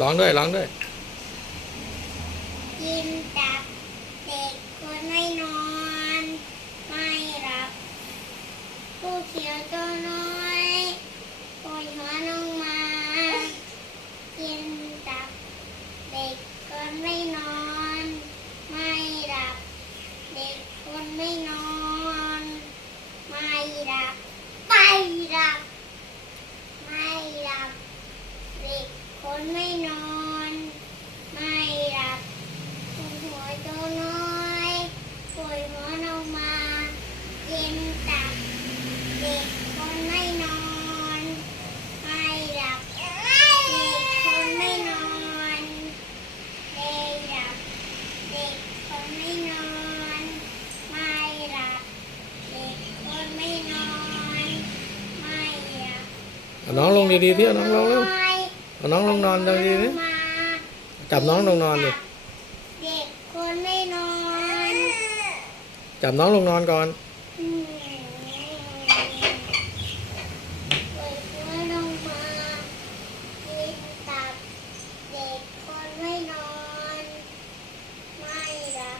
ร้องด้วยร้องด้วยกินตับเด็กคนไม่นอนไม่หลับผู้เขียวตัวน้อยปวดหัวลงมากินตับเด็กคนไม่นอนไม่หลับเด็กคนไม่นอนไม่หลับไม่หลับไม่หลับเด็กคนไม่นอนไม่หลับหัวโตน้อยป่วยหัวลงมาเย็นตับเด็กคนไม่นอนไม่หลับเด็กคนไม่นอนไม่หลับเด็กคนไม่นอนไม่หลับเด็กคนไม่นอนไม่หลับเอาน้องลงดีๆที่เอาน้องลงเร็วเอาน้องลงนอนดีๆนี่จับน้องลงนอนดิเด็กคนไม่นอนจับน้องลงนอนก่อน